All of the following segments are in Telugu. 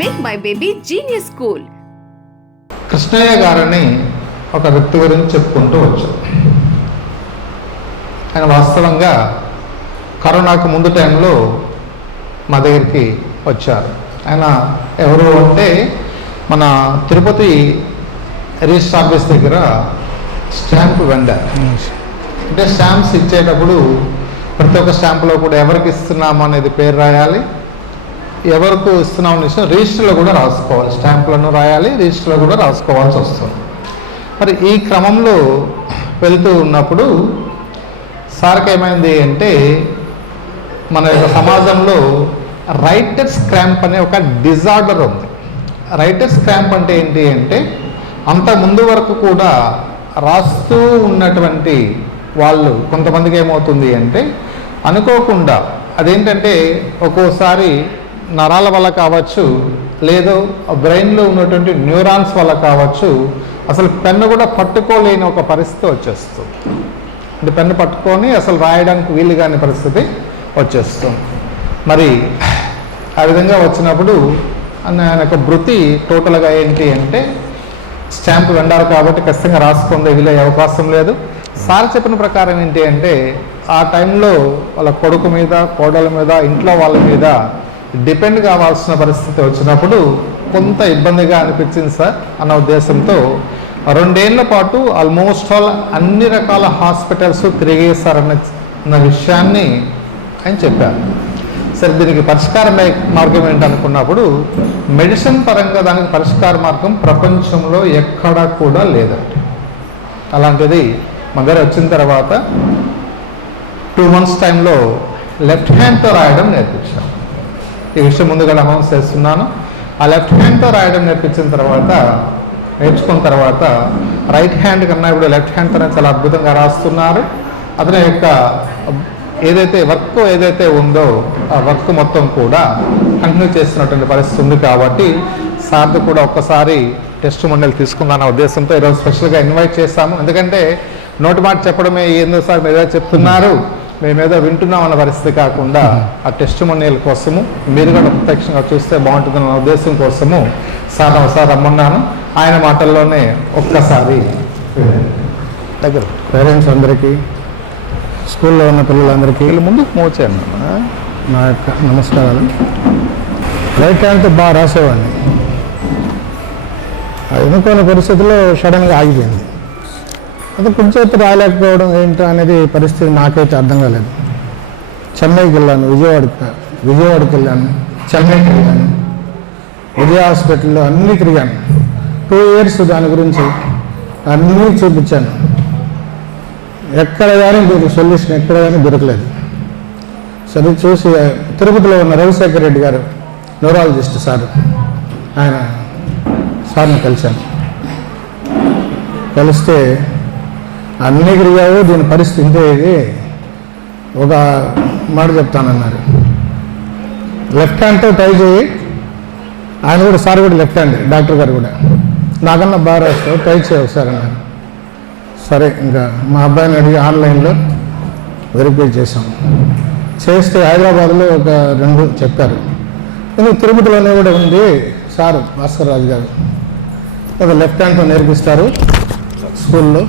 Make my baby genius school. Krishnaiah గారని ఒక వ్యక్తి గురించి చెప్పుకుంటూ వచ్చాం. ఆయన వాస్తవంగా కరోనాకు ముందు టైంలో మా దగ్గరికి వచ్చారు. ఆయన ఎవరు అంటే మన తిరుపతి రిజిస్టర్ ఆఫీస్ దగ్గర స్టాంప్ వెండర్. అంటే స్టాంప్స్ ఇచ్చేటప్పుడు ప్రతి ఒక్క స్టాంపులో కూడా ఎవరికి ఇస్తున్నాము అనేది పేరు రాయాలి, ఎవరికి ఇస్తున్నామని విషయం రిజిస్టర్లో కూడా రాసుకోవాలి. స్టాంపులను రాయాలి, రిజిస్టర్లో కూడా రాసుకోవాల్సి వస్తుంది. మరి ఈ క్రమంలో వెళ్తూ ఉన్నప్పుడు సార్కి ఏమైంది అంటే మన యొక్క సమాజంలో రైటర్స్ క్రాంప్ అనే ఒక డిజార్డర్ ఉంది. రైటర్స్ క్రాంప్ అంటే ఏంటి అంటే అంత ముందు వరకు కూడా రాస్తూ ఉన్నటువంటి వాళ్ళు కొంతమందికి ఏమవుతుంది అంటే అనుకోకుండా అదేంటంటే ఒక్కోసారి నరాల వల్ల కావచ్చు, లేదో బ్రెయిన్లో ఉన్నటువంటి న్యూరాన్స్ వల్ల కావచ్చు, అసలు పెన్ను కూడా పట్టుకోలేని ఒక పరిస్థితి వచ్చేస్తుంది. అంటే పెన్ను పట్టుకొని అసలు రాయడానికి వీలు కాని పరిస్థితి వచ్చేస్తుంది. మరి ఆ విధంగా వచ్చినప్పుడు ఆయన యొక్క వృత్తి టోటల్గా ఏంటి అంటే స్టాంపు వెండారు కాబట్టి ఖచ్చితంగా రాసుకుందే వీలయ్యే అవకాశం లేదు. సార్ చెప్పిన ప్రకారం ఏంటి అంటే ఆ టైంలో వాళ్ళ కొడుకు మీద, కోడల మీద, ఇంట్లో వాళ్ళ మీద డిపెండ్ కావాల్సిన పరిస్థితి వచ్చినప్పుడు కొంత ఇబ్బందిగా అనిపించింది సార్ అన్న ఉద్దేశంతో 2 ఏళ్ల పాటు ఆల్మోస్ట్ ఆల్ అన్ని రకాల హాస్పిటల్స్ తిరిగేశారన్న విషయాన్ని ఆయన చెప్పారు. సరే దీనికి పరిష్కార మార్గం ఏంటనుకున్నప్పుడు మెడిసిన్ పరంగా దానికి పరిష్కార మార్గం ప్రపంచంలో ఎక్కడా కూడా లేదండి. అలాంటిది మన దగ్గర వచ్చిన తర్వాత 2 months టైంలో లెఫ్ట్ హ్యాండ్తో రాయడం నేర్పించాను. ఈ విషయం ముందుగా అనౌన్స్ చేస్తున్నాను. ఆ లెఫ్ట్ హ్యాండ్తో రాయడం నేర్చుకున్న తర్వాత రైట్ హ్యాండ్ కన్నా ఇప్పుడు లెఫ్ట్ హ్యాండ్తోనే చాలా అద్భుతంగా రాస్తున్నారు. అతని యొక్క వర్క్ ఏదైతే ఉందో ఆ వర్క్ మొత్తం కూడా కంటిన్యూ చేస్తున్నటువంటి పరిస్థితి ఉంది. కాబట్టి సార్ది కూడా ఒక్కసారి టెస్ట్ మొండలు తీసుకుందాన్న ఉద్దేశంతో ఈరోజు స్పెషల్గా ఇన్వైట్ చేస్తాము. ఎందుకంటే నోటి మాట చెప్పడమే ఏందో సార్ మీరు ఏదో చెప్తున్నారు, మేమేదో వింటున్నాం అన్న పరిస్థితి కాకుండా ఆ టెస్ట్ మొండల కోసము మీరు కూడా ప్రత్యక్షంగా చూస్తే బాగుంటుందన్న ఉద్దేశం కోసము సార్ ఒకసారి రమ్మన్నాను. ఆయన మాటల్లోనే ఒక్కసారి దగ్గర పేరెంట్స్ అందరికీ, స్కూల్లో ఉన్న పిల్లలందరికీ ముందుకు మూవ్ చేయండి. నా యొక్క నమస్కారాలు. రైట్ హ్యాండ్తో బాగా రాసేవాడిని. ఎన్నుకోని పరిస్థితుల్లో సడన్గా ఆగిపోయింది. అది కుడి చేతి రాయలేకపోవడం ఏంటో అనేది పరిస్థితి నాకైతే అర్థం కాలేదు. చెన్నైకి వెళ్ళాను, విజయవాడకి వెళ్ళాను, చెన్నైకి వెళ్ళాను, విజయ హాస్పిటల్లో అన్నీ తిరిగాను. 2 years దాని గురించి అన్నీ చూపించాను. ఎక్కడ కానీ సొల్యూషన్ ఎక్కడ కానీ దొరకలేదు. సరే చూసి తిరుపతిలో ఉన్న రవిశేఖర్ రెడ్డి గారు న్యూరాలజిస్ట్ సార్, ఆయన సార్ని కలిశాను. కలిస్తే అన్నీ తిరిగావు, దీని పరిస్థితి ఇంతే, ఇది ఒక మాట చెప్తానన్నారు. లెఫ్ట్ హ్యాండ్తో ట్రై చేయి. ఆయన కూడా సార్ కూడా లెఫ్ట్ హ్యాండ్, డాక్టర్ గారు కూడా నాకన్నా బాగా రాస్తావు, ట్రై చేయి ఒకసారి అన్నారు. సరే ఇంకా మా అబ్బాయిని అడిగి ఆన్లైన్లో వెరిఫై చేసాం. చేస్తే హైదరాబాద్లో ఒక 2 చెప్పారు. ఎందుకు తిరుపతిలోనే కూడా ఉంది సార్ భాస్కర్ రాజు గారు, ఒక లెఫ్ట్ హ్యాండ్తో నేర్పిస్తారు స్కూల్లో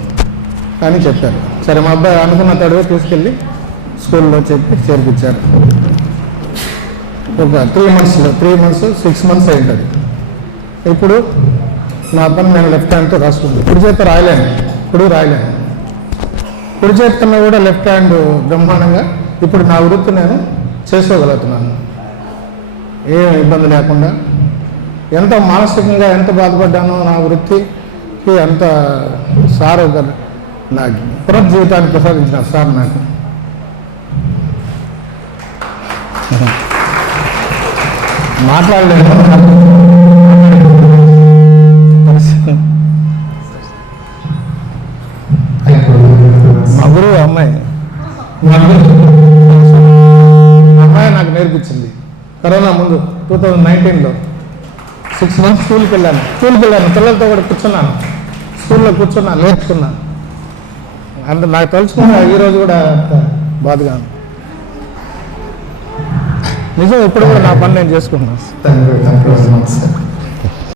అని చెప్పారు. సరే మా అబ్బాయి అనుకున్న తడవే తీసుకెళ్ళి స్కూల్లో చెప్పి చేర్పించారు. ఒక 3 months 6 months అయింది. ఇప్పుడు నా పని నేను లెఫ్ట్ హ్యాండ్తో రాసుకుంటాను. కుడి చేత రాయలేను, కుడి చేతి కన్నా కూడా లెఫ్ట్ హ్యాండ్ బ్రహ్మాండంగా ఇప్పుడు నా వృత్తి నేను చేసుకోగలుగుతున్నాను ఏం ఇబ్బంది లేకుండా. ఎంత మానసికంగా ఎంత బాధపడ్డానో నా వృత్తికి అంత సార్ నాకు పునర్జీవితాన్ని ప్రసాదించిన సార్ నాకు. మాట్లాడలేదు మా గురువు అమ్మాయి నాకు నేర్పించింది. కరోనా ముందు 2019లో 6 months స్కూల్కి వెళ్ళాను. పిల్లలతో కూడా స్కూల్లో కూర్చున్నాను, నేర్చుకున్నాను. అంటే నాకు తలుచుకున్నా ఈరోజు కూడా బాధగా ఉంది. నిజం ఇప్పుడు కూడా నా పని నేను చేసుకుంటున్నాను. Thank you very much sir.